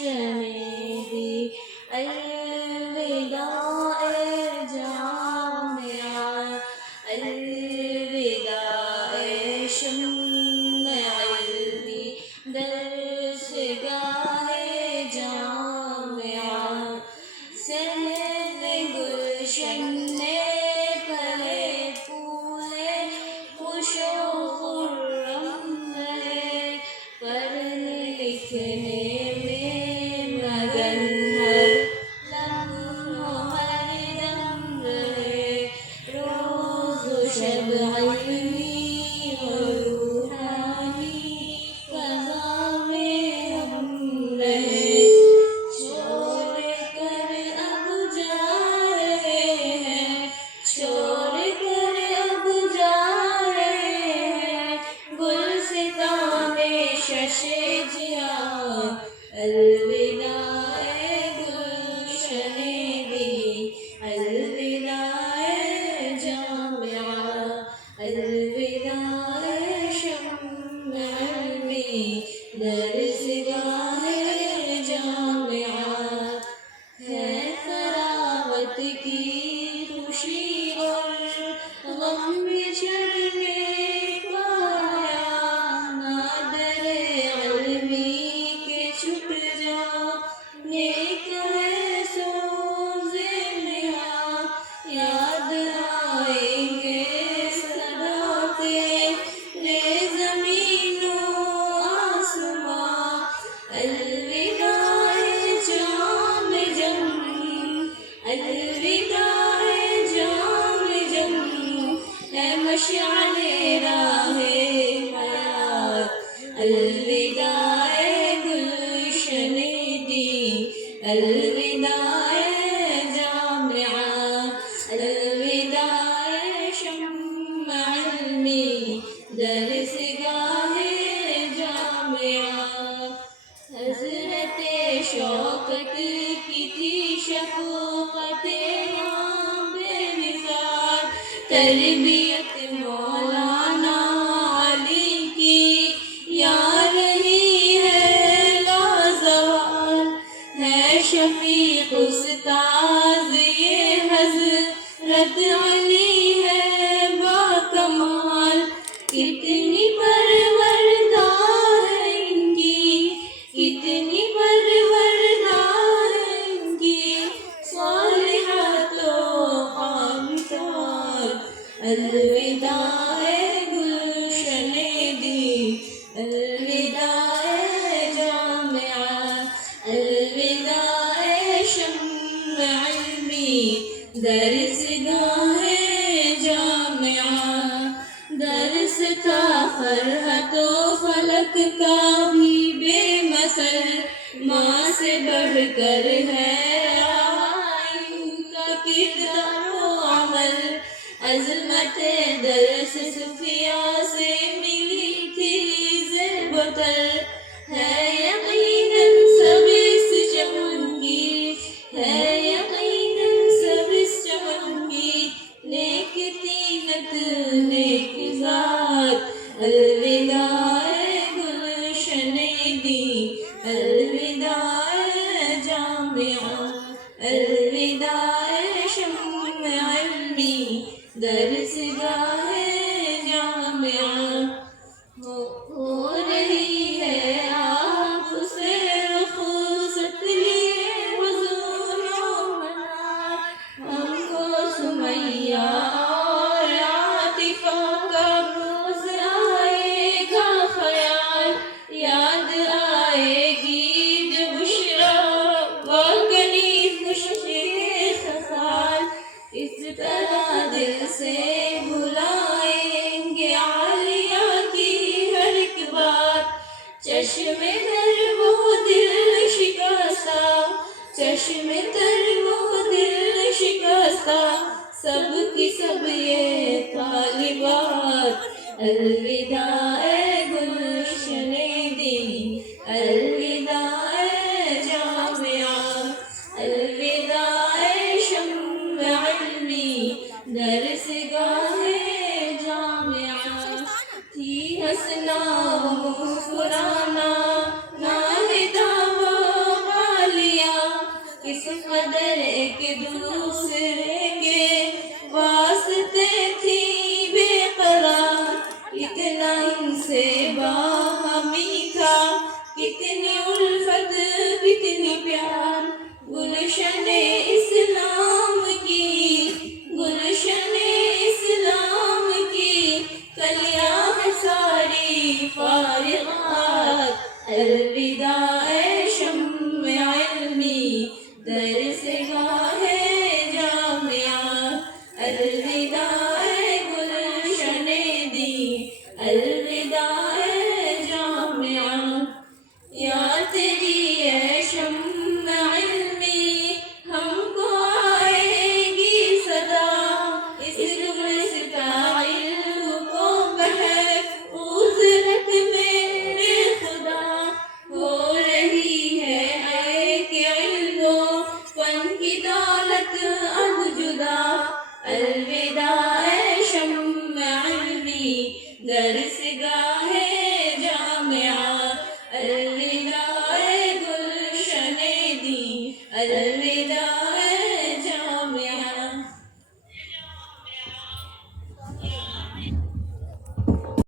گلشن دی الوداع جامعہ، الوداع شمع علمی درسگاہ جامعہ، صحن گلشن پھلے پھولے خوش و خرم رہے، پڑھنے لکھنے میں مگن ہر لمحہ ہر دم رہے، روز و شب علمی و روحانی فضا میں ہم رہے، چھوڑ کر اب جا رہے ہیں، چھوڑ کر اب جا رہے ہیں گلستان شش جہاں، الوداع گلشن دی الوداع جامعہ، الوداع شمع علمی درسگاہ جامعہ، ہے فراغت کی خوشی اور غم بچھڑنے کا آیا، نادر علمی کے چھٹ جانے کا ہے سوز نہاں، یاد آئیں گے صدا تیرے زمین و آسماں، الوداع جام جم، الوداع جام جم، ہے مشعل راہ حیات، الوداع گلشن دی الوداع جامعہ، الوداع شمع علمی درسگاہ جامعہ، حضرت شوکت کی تھی شفقت ماں بے مثال، تربیت مولانا علی کی یا رہی ہے لازوال، ہے شفیق استاذ یہ حضرت علی ہے باکمال، کتنی پروردگار ہے ان کی، کتنی پروردگار ہے ان کی صالحات و قانتات، الوداع گلشن دی الوداع جامعہ، الوداع شمع علمی درسگاہ جامعہ، درس تھا فرحت و فلک کا بھی بے مثل، ماں سے بڑھ کر ہے ان کا کردار و عمل، عظمت درس صفیہ سے ملی تھی زیب و تل، ہے یقیناً سب اس چمن کی، ہے یقیناً سب اس چمن کی نیک طینت نیک ذات، الوداع گلشن دی الوداع جامعہ، الوداع شمع علمی درسگاہ جامعہ، ہو رہی ہے آپ سے رخصت لیے حضور و منار، ہم کو سمیہ اور عاطفہ کا روز آئے گا خیال، یاد آئے گی جب بشریٰ و کنیز خوشی خصال، اس طرح دل سے بھلائیں گے عالیہ کی ہر ایک بات، چشم تر وہ دل شکستہ، چشم تر وہ دل شکستہ، سب کی سب یہ طالبات، الوداع گلشن دی الوداع جامعہ، الوداع شمع علمی درسگاہ جامعہ، تھی ہنسنا مسکرانا ناہدہ و کتنی الفت کتنی پیار گلشن اسلام کی، گلشن اسلام کی کلیاں ہیں ساری فارغات